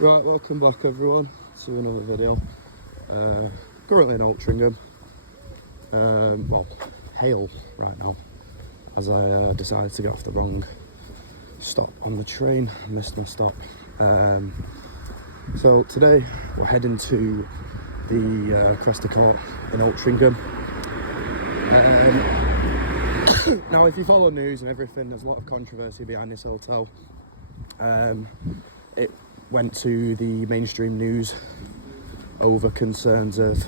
Right, welcome back everyone to another video. Currently in Altrincham. Well, hail right now, as I decided to get off the wrong stop on the train. Missed my stop. So today we're heading to the Cresta Court in Altrincham. Now, if you follow news and everything, there's a lot of controversy behind this hotel. It went to the mainstream news over concerns of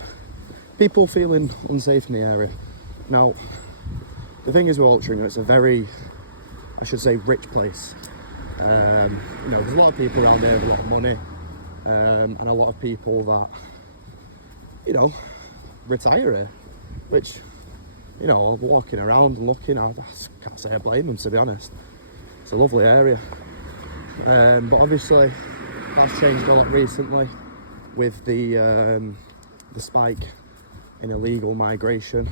people feeling unsafe in the area. Now, the thing is with Altrincham, it's a very, I should say, rich place. You know, there's a lot of people around here with a lot of money, and a lot of people that, you know, retire here, which, you know, walking around and looking, I can't say I blame them, to be honest. It's a lovely area. But obviously that's changed a lot recently with the spike in illegal migration,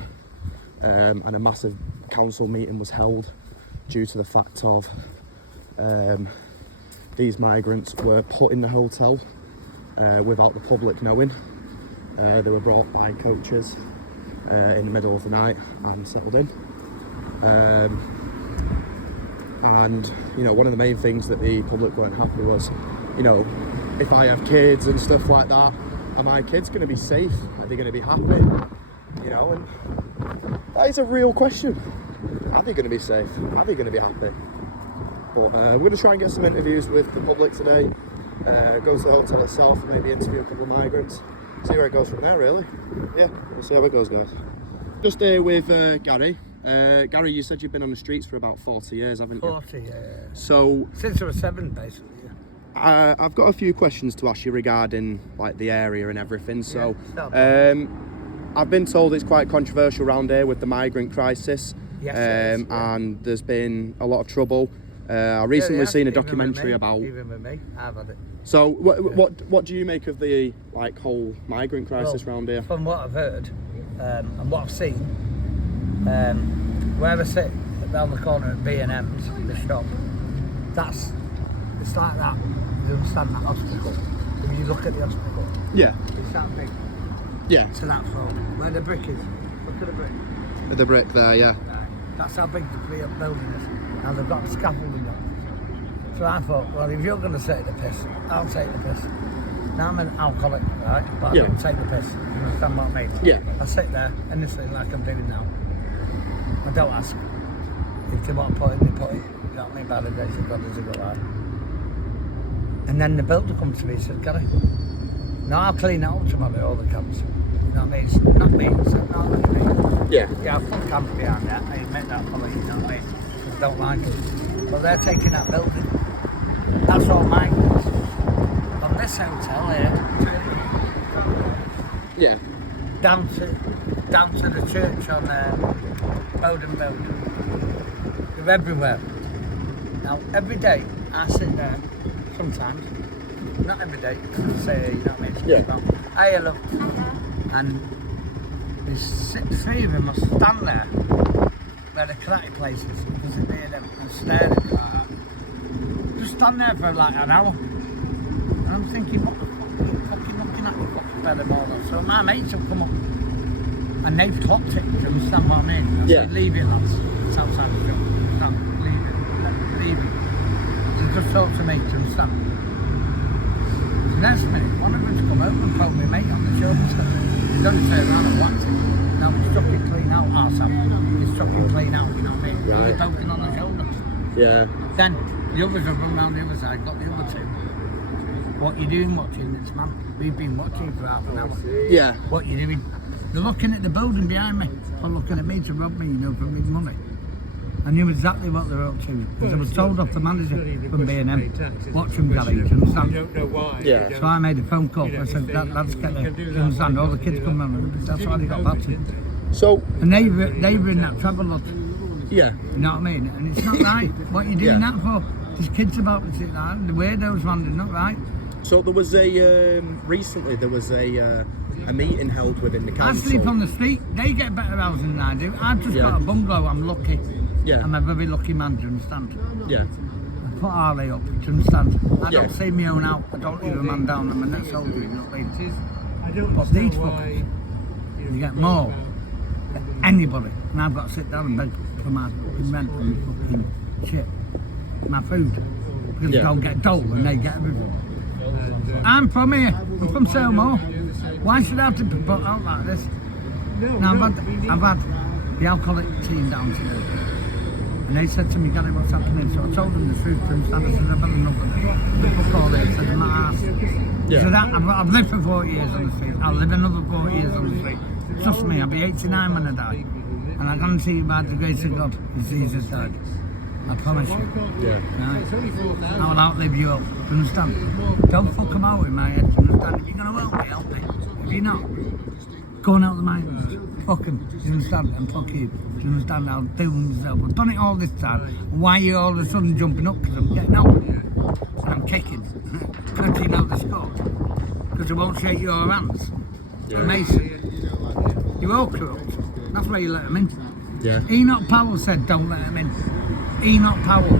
and a massive council meeting was held due to the fact of these migrants were put in the hotel without the public knowing. They were brought by coaches in the middle of the night and settled in. And, you know, one of the main things that the public weren't happy was, you know, if I have kids and stuff like that, are my kids going to be safe? Are they going to be happy? You know, and that is a real question. Are they going to be safe? Are they going to be happy? But we're going to try and get some interviews with the public today, go to the hotel itself and maybe interview a couple of migrants, see where it goes from there, really. Yeah, we'll see how it goes, guys. Just here with Gary. Gary, you said you've been on the streets for about 40 years, haven't you? 40, yeah. So since I was 7, basically. Yeah. I've got a few questions to ask you regarding like the area and everything. So, I've been told it's quite controversial around here with the migrant crisis. Yes, it is, yeah. And there's been a lot of trouble. I recently seen a documentary about. Even with me, I've had it. So, what do you make of the like whole migrant crisis around here? From what I've heard and what I've seen, where I sit around the corner at B&M's, the shop, it's like that. You understand that hospital? If you look at the hospital, yeah, it's that big. Yeah. To that floor, where the brick is. Look at the brick. The brick there, yeah. That's how big the building is. And they've got scaffolding up. So I thought, well, if you're going to take the piss, I'll take the piss. Now I'm an alcoholic, right? But I don't take the piss. You understand what I mean? Yeah. I sit there, innocently, like I'm doing now. I don't ask. If they want to put it, they put it. You know what I mean? By the grace of God, there's a good eye. And then the builder comes to me and said, Gary, now I'll clean it out tomorrow, all the camps. You know what I mean? It's not me, it's not me. Yeah. Yeah, I've put camps behind that. I admit that fully, you know what I mean? I don't like it. But they're taking that building. That's all mine. From this hotel here, Yeah. down to the church on Bowden. They're everywhere. Now, every day I sit there, sometimes, not every day, say, you know what I mean? Yeah. I hear them, and there's 3 of them will stand there where the karate places, because they hear them and stare at me like that. Just stand there for like an hour. And I'm thinking, what the fuck are you fucking looking at? You fucking better more than. So my mates have come up and they've clocked it. Do you understand what I mean? I said, leave it, lads. It's outside the shop. Stand, leave it. Leave it. They just talk to me, do you understand? The next minute, one of them's come over and poked me mate on the shoulder. He's only turned around and whacked him. Now we struck it clean out, Sam. We struck it clean out, you know what I mean? Right. He's poking on the shoulder. Yeah. Then the others have run round the other side, got the other 2. What you doing watching this, man? We've been watching for half an hour. Yeah. What you doing? They're looking at the building behind me, or looking at me to rob me, you know, for me money. I knew exactly what they were up to, because I was told off the manager from B&M, watch them, Gary, do you understand? You don't know why. Yeah. So I made a phone call, I said, lads, get there, do you understand? All the kids come round, that's why they got battered. So. And they were in that travel lodge. Yeah. You know what I mean? And it's not right. What are you doing that for? There's kids about to sit there, the weirdos landing, not right. So there was a recently there was a meeting held within the council. I sleep on the street. They get better housing than I do. I've just got a bungalow. I'm lucky. Yeah. I'm a very lucky man. Do you understand? Yeah. I put Harley up, do you understand? I Yeah. don't see me own out, I don't leave a man down, I'm a net soldier, you know what I mean? But these fuckers, you get more than anybody, and I've got to sit down and beg for my fucking rent and my fucking shit, my food, because Yeah. they don't get dole and they get everything. I'm from here, I'm from Selmore. Why should I have to be put out like this? Now I've had the alcoholic team down today, and they said to me, Gary, what's happening? So I told them the truth, and I said, I've had enough of it. Fuck all this, I'm not arsed. Yeah. So that, I've lived for 40 years on the street, I'll live another 40 years on the street. Trust me, I'll be 89 when I die. And I guarantee you by the grace of God, Jesus died. I promise you. Yeah. Right? I will outlive you all. Do you understand? Don't fuck them out in my head. Do you understand? If you're going to help me. If you're not, go on out the mountains. Fuck them. Do you understand? And fuck you. Do you understand? I'll do them myself. I've done it all this time. Why are you all of a sudden jumping up? Because I'm getting out. And I'm kicking. Can't you know the score? Because I won't shake your hands. Yeah. Mason. You're all corrupt. That's why you let them in. Yeah. Enoch Powell said don't let them in. Enoch Powell.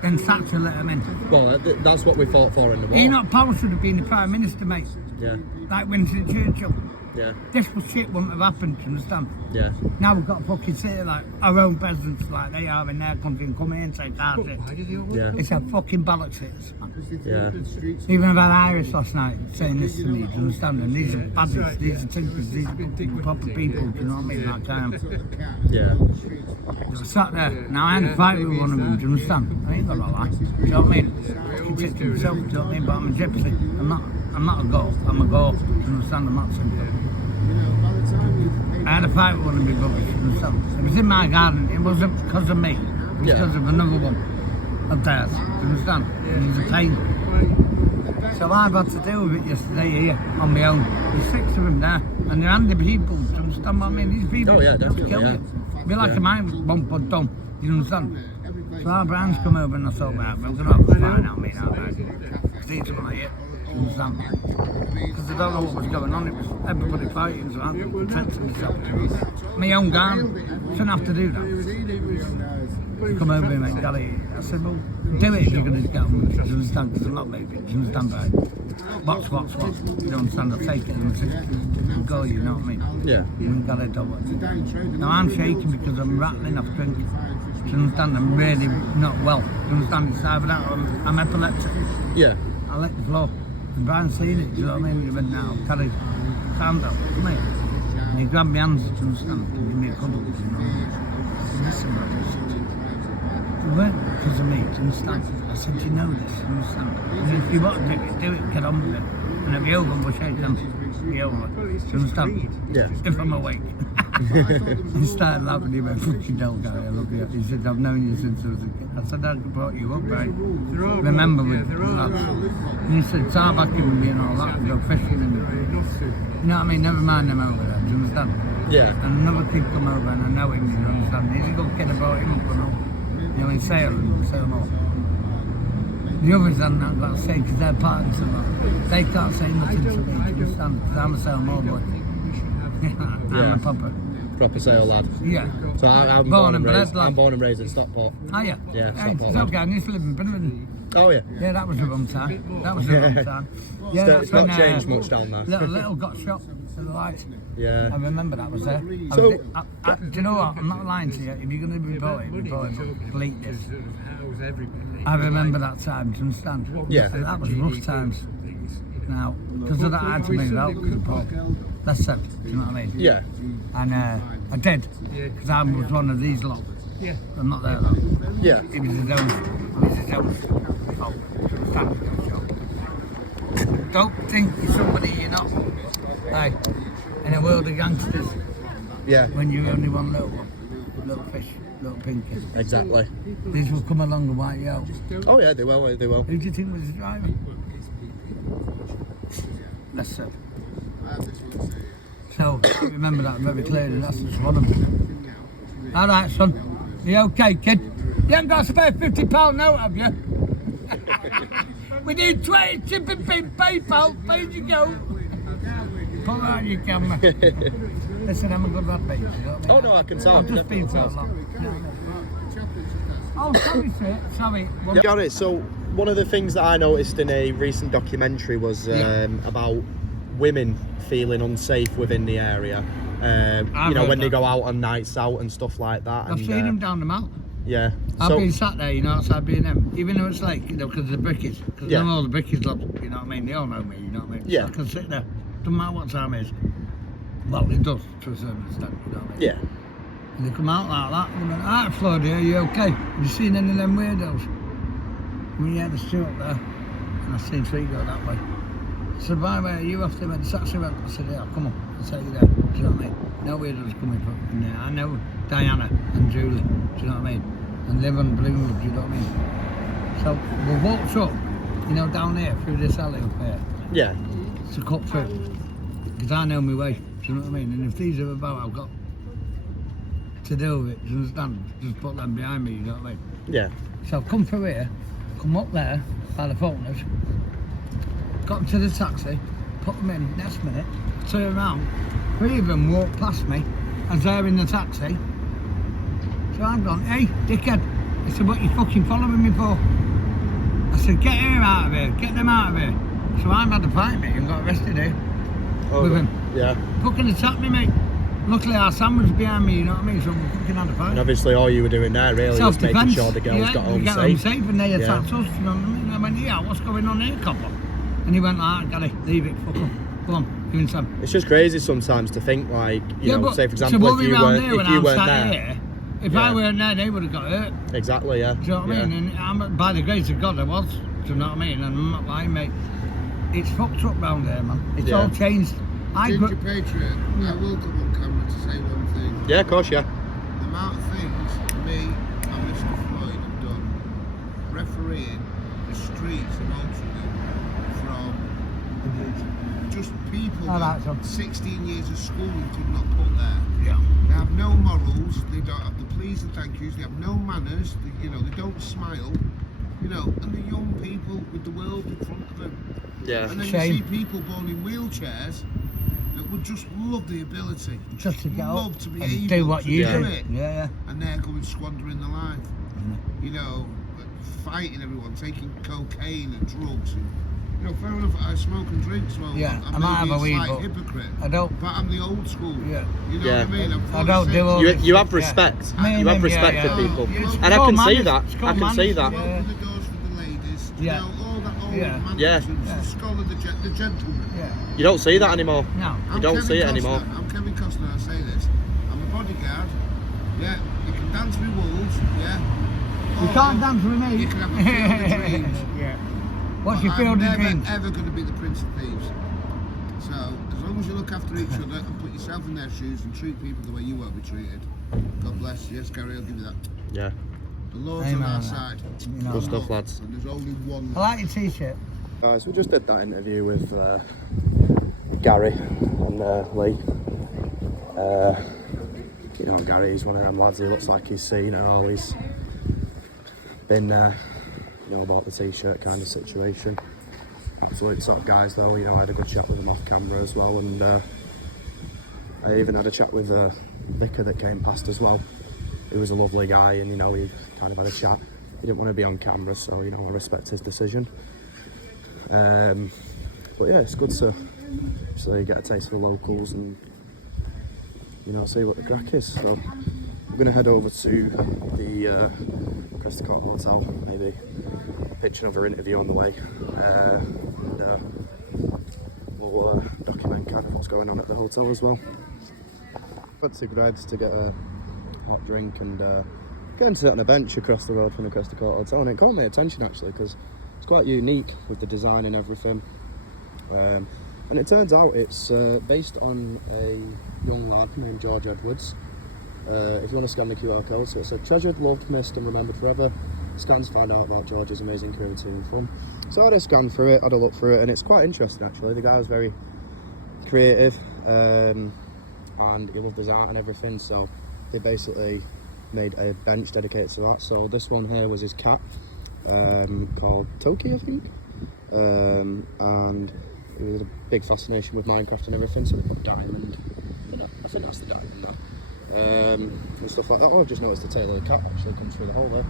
Then Thatcher let them in. Well, that's what we fought for in the war. Enoch Powell should have been the Prime Minister, mate. Yeah. Like Winston Churchill. Yeah. This shit wouldn't have happened, do you understand? Yeah. Now we've got to fucking sit like our own presidents like they are in their country and come here and say can't it. Yeah. It's a fucking bollocks hits, man. Yeah. Even about Irish last night saying this to me, do you understand? And these are baddies, these are tinkers, these are proper people, do you know what I mean? Like I am. Yeah. They were sat there. Now I had a fight with one of them, do you understand? I ain't got all that. Do you know what I mean? He can take to himself, do you know what I mean? But I'm a gypsy. I'm not a goth, I'm a goth. Do you understand? I'm not simple. I had a fight with one of my brothers, do you understand? It was in my garden, it wasn't because of me. It was Yeah. because of another one of theirs, do you understand? And it was a pain. So I've had to deal with it yesterday here on my own. There's 6 of them there, and they're handy people, do you understand what I mean? These people, Oh, yeah, they'll definitely, kill yeah. you. Be like Yeah. a mine bump or dumb, do you understand? So our brands come over and I thought, right, we're going to have a fight now, me now, right? Because these are like it, do you understand? Because I don't know what was going on, it was everybody fighting, so I had to protect myself. My own garden, shouldn't have to do that. Come over here, mate, Gary. I said, well, do it if you're going to get on with it, do you understand? Because I'm not moving, do you understand, right? What's, you don't understand, I'll take it and go, you know what I mean? Yeah. You've got to do it. Now I'm shaking because I'm rattling off drink. Do you understand? I'm really not well. Do you understand? It's either that or I'm epileptic. Yeah. I let the floor. And Brian's seen it, do you know what I mean? He went, now, Carrie, calm down, come here. And he grabbed my hands, do you understand? And give me a cuddle, do you know what I mean? Listen, brothers. It weren't because of me, do you understand? I said, you know this, do you understand? And if you want to do it, get on with it. And if you're over, we'll shake hands. Be over. Do you understand? Yeah. If I'm awake. He started laughing, he went, fucking hell, Gary, I love you. He said, I've known you since I was a kid. I said, I brought you up, right? Remember with the lads. And he said, tar back in with me and all that, and go fishing and you know what I mean? Never mind them over there, do you understand? Yeah. And another kid come over and I know him, you understand? He's a good kid, I brought him up and all. You know, in Sale more. The others haven't got to say because they're parents and that. They can't say nothing to me, do you understand? Because I'm a Sale more boy. I'm a proper Sale lad. Yeah. So I'm born and raised. I'm born and raised in Stockport. Oh yeah. Yeah. Hey, Stockport. it's okay. I used to live in Britain. Oh yeah. Yeah, that was a wrong time. That was a wrong time. Yeah, It's not changed much down there. Little got shot to the light. Yeah. I remember that was there. So- Do you know what? I'm not lying to you. If you're going to report it, delete this. I remember that time. Do you understand? Yeah. And that was rough times. Now, because of that, I had to move out because of Paul. That's it. Do you know what I mean? Yeah. And I did, because I was one of these lot. I'm not there though. Yeah. It was his own fault. Don't think you're somebody you're not. Hey, in a world of gangsters, Yeah. when you're only one little fish, little pinky. Exactly. These will come along and wipe you out. Oh yeah, they will. They will. Who do you think was the driver? That's it. So, I remember that very clearly, that's just one of them. Alright, son. You okay, kid? You ain't got a spare £50 note, have you? We need 20 chipping PayPal. There you go. Pull out your camera. Listen, I'm a good lad, mate. You know what I mean? Oh no, I can tell. I've just been for a lot. Oh, sorry, sir. Sorry. Got it. So one of the things that I noticed in a recent documentary was about women feeling unsafe within the area. You know, when they go out on nights out and stuff like that. I've seen them down the mountain. Yeah. I've been sat there, you know, outside B&M, even though it's like, you know, because of the brickies. Because I know all the brickies look, you know what I mean? They all know me, you know what I mean? Yeah. So I can sit there, doesn't matter what time it is. Well, it does, to a certain extent, you know what I mean? Yeah. And they come out like that, and they went, alright, Floyd, are you okay? Have you seen any of them weirdos? I mean, yeah, there's two up there, and I've seen three go that way. I said, by the way, are you off there? The taxi went, I said, yeah, come on, I'll take you there. Do you know what I mean? No weirdos coming from there. I know Diana and Julie, do you know what I mean? And live on Bloomwood, do you know what I mean? So we walked up, you know, down here through this alley up here. Yeah. To cut through. Because I know my way, do you know what I mean? And if these are about, I've got to deal with it, do you understand? Just put them behind me, you know what I mean? Yeah. So I've come through here, come up there by the phoners, got them to the taxi, put them in, next minute, turn around, three of them walked past me as they're in the taxi. So I'm gone, hey, dickhead. I said, what are you fucking following me for? I said, get her out of here, get them out of here. So I've had a fight, mate, and got arrested here with him. Yeah. Fucking attacked me, mate. Luckily our son was behind me, you know what I mean? So we fucking had a fight. And obviously all you were doing there really was making sure the girls got home safe. And they attacked us, you know what I mean? I went, yeah, what's going on here, copper? And he went, alright, Gary, leave it, fuck him. Go on, you and Sam. It's just crazy sometimes to think like, you know, but say for example, if you weren't there. Here, if I weren't there, they would have got hurt. Exactly, yeah. Do you know what I mean? And by the grace of God, I was. Do you know what I mean? And I'm not lying, mate. It's fucked up round there, man. It's all changed. Ginger Patriot, I will come on camera to say one thing. Yeah, of course, yeah. The amount of things me and Mr. Floyd have done, refereeing the streets of Altrincham from just people that 16 years of schooling did not put there. Yeah. They have no morals, they don't have the please and thank yous, they have no manners, they, you know, they don't smile, you know, and the young people with the world in front of them. Yeah. And then you see people born in wheelchairs that would just love the ability, Just to get love up to be and able do what to you do do. it, Yeah. and they're going squandering the life. You know, fighting everyone, taking cocaine and drugs, and you know, fair enough. I smoke and drink, so I might have a weed, but hypocrite. I don't. But I'm the old school. Yeah. You know what I mean? I'm I don't do all You have respect. You have respect for people, and I can see that. I can see that. Open the doors for the ladies. You know, all that old Yeah. scholar, the gentleman. Yeah. You don't see that anymore. No. You don't see it anymore. I'm Kevin Costner, I say this. I'm a bodyguard. Yeah. You can dance with wolves. Yeah. You can't dance with me. You can have a field of dreams. Yeah. What's But your field of I'm dreams? never ever going to be the Prince of Thieves. So, as long as you look after each other and put yourself in their shoes and treat people the way you want to be treated, God bless. Yes, Gary, I'll give you that. Yeah. The Lord's Amen on our on that. side. You know, Good stuff, lads. And there's only one. I like your t-shirt. Guys, we just did that interview with Gary and Lee. You know, Gary's one of them lads. He looks like he's seen it all. He's been, you know, about the t-shirt kind of situation. Absolute top guys, though. You know, I had a good chat with him off camera as well, and I even had a chat with Vicar that came past as well. He was a lovely guy, and you know, we kind of had a chat. He didn't want to be on camera, so you know, I respect his decision. But yeah, it's good to so you get a taste for the locals and you know, see what the crack is. So we're going to head over to the Cresta Court Hotel, maybe pitch another interview on the way, and we'll document kind of what's going on at the hotel as well. Went to Greg's to get a hot drink and going to sit on a bench across the road from the Cresta Court Hotel, and it caught my attention actually because it's quite unique with the design and everything. And it turns out it's based on a young lad named George Edwards. If you want to scan the QR code, so it's a treasured, loved, missed and remembered forever. Scans to find out about George's amazing creativity and fun. So I had a scan through it, had a look through it, and it's quite interesting actually. The guy was very creative and he loved his art and everything, so they basically made a bench dedicated to that. So this one here was his cat, called Toki, I think. And it was a big fascination with Minecraft and everything, so we put diamond, I think that's the diamond there, and stuff like that. Oh, I've just noticed the tail of the cat actually comes through the hole there.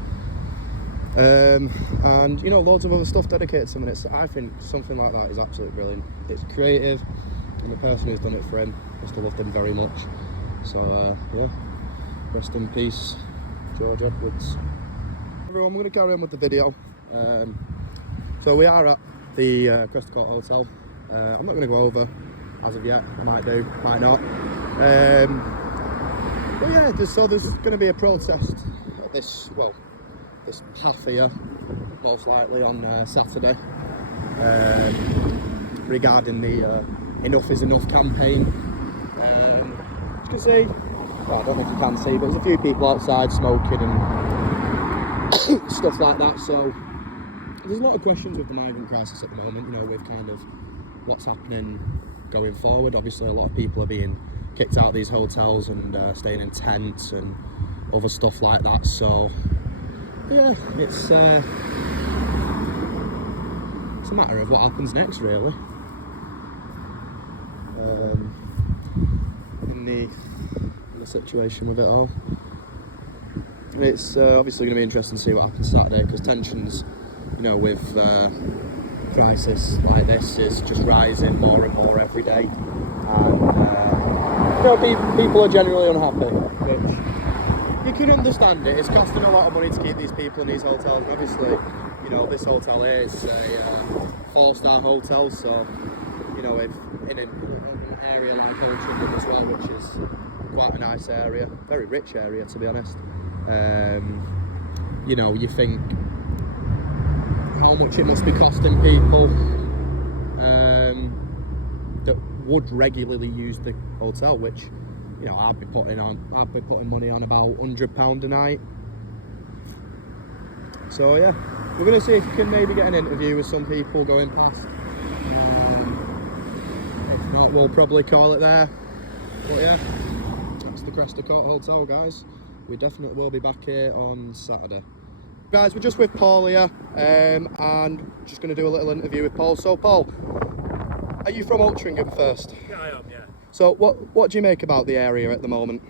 And you know, loads of other stuff dedicated to him, and I think something like that is absolutely brilliant. It's creative, and the person who's done it for him must have loved him very much. So yeah, rest in peace, George Edwards. Everyone, we're going to carry on with the video. So we are at the Cresta Court Hotel. I'm not going to go over as of yet. I might do, might not. But yeah, there's going to be a protest at this path here, most likely on Saturday, regarding the Enough is Enough campaign. As you can see, well, I don't know if you can see, but there's a few people outside smoking and stuff like that. So there's a lot of questions with the migrant crisis at the moment, you know, with kind of what's happening going forward. Obviously a lot of people are being kicked out of these hotels and staying in tents and other stuff like that. So yeah, it's a matter of what happens next, really. In the situation with it all, it's obviously going to be interesting to see what happens Saturday, because tensions, you know, with crisis like this is just rising more and more every day, and you know, people are generally unhappy, which you can understand. It's costing a lot of money to keep these people in these hotels, and obviously, you know, this hotel here is a 4-star hotel, so you know, if in an area like Altrincham as well, which is quite a nice area, very rich area to be honest, you know, you think how much it must be costing people that would regularly use the hotel, which, you know, I'd be putting money on about £100 a night. So yeah, we're going to see if we can maybe get an interview with some people going past. If not, we'll probably call it there. But yeah, that's the Cresta Court Hotel, guys. We definitely will be back here on Saturday. Guys, we're just with Paul here, and just going to do a little interview with Paul. So Paul, are you from Altrincham first? Yeah, I am, yeah. So what do you make about the area at the moment?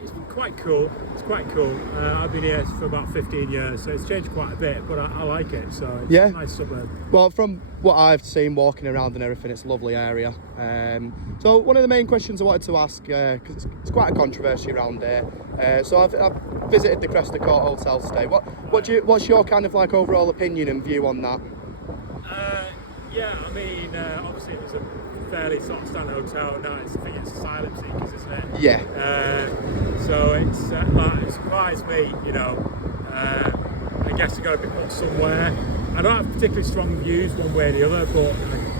It's quite cool. It's quite cool. I've been here for about 15 years, so it's changed quite a bit, but I like it. So it's a nice suburb. Well, from what I've seen walking around and everything, it's a lovely area. So one of the main questions I wanted to ask, because it's quite a controversy around here. So I've visited the Cresta Court Hotel today. What's your kind of like overall opinion and view on that? Yeah, I mean, obviously it was a fairly sort of standard hotel. Now I think it's asylum seekers, isn't it? Yeah. So it's like, it surprised me, you know. I guess you got to be put somewhere. I don't have particularly strong views one way or the other, but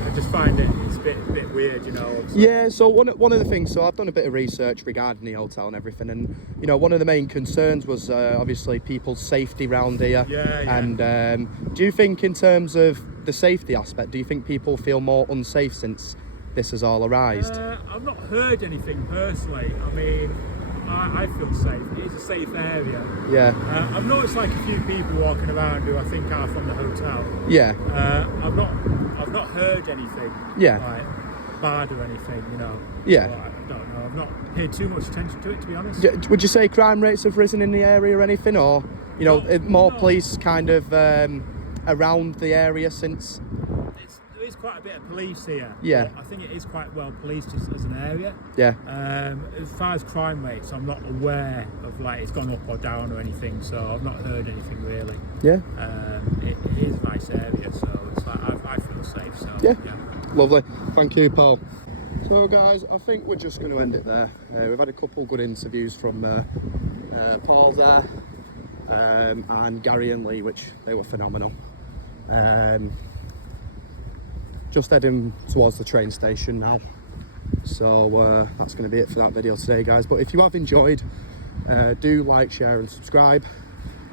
I just find it's a bit weird, you know. So. Yeah. So one of the things. So I've done a bit of research regarding the hotel and everything, and you know, one of the main concerns was obviously people's safety around here. Yeah. And do you think, in terms of the safety aspect, do you think people feel more unsafe since this has all arisen? I've not heard anything personally. I mean, I feel safe. It is a safe area. Yeah. I've noticed like a few people walking around who I think are from the hotel. Yeah. I've not heard anything. Yeah. Like bad or anything, you know. Yeah. But I don't know. I've not paid too much attention to it, to be honest. Would you say crime rates have risen in the area or anything, or you know, more police kind of around the area since? There is quite a bit of police here. Yeah. I think it is quite well policed as an area. Yeah. As far as crime rates, I'm not aware of like it's gone up or down or anything, so I've not heard anything really. Yeah. It is a nice area, so it's like I feel safe. So yeah. Lovely. Thank you, Paul. So guys, I think we're just going to end it there. We've had a couple good interviews from Paul there, and Gary and Lee, which they were phenomenal. Just heading towards the train station now, so that's going to be it for that video today, guys. But if you have enjoyed, do like, share and subscribe.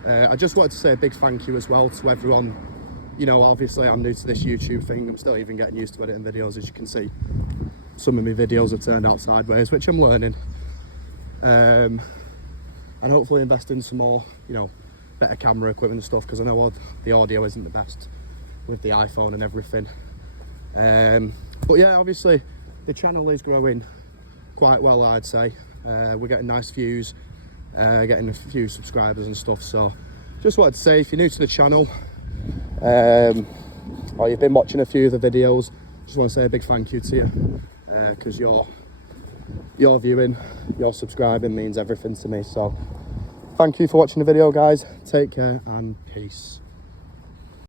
I just wanted to say a big thank you as well to everyone. You know, obviously I'm new to this YouTube thing. I'm still even getting used to editing videos. As you can see, some of my videos have turned out sideways, which I'm learning, and hopefully invest in some more, you know, better camera equipment and stuff, because I know the audio isn't the best with the iPhone and everything. But yeah, obviously the channel is growing quite well, I'd say. We're getting nice views, getting a few subscribers and stuff, so just wanted to say, if you're new to the channel, or you've been watching a few of the videos, just want to say a big thank you to you, because your viewing, your subscribing means everything to me. So thank you for watching the video, guys. Take care and peace.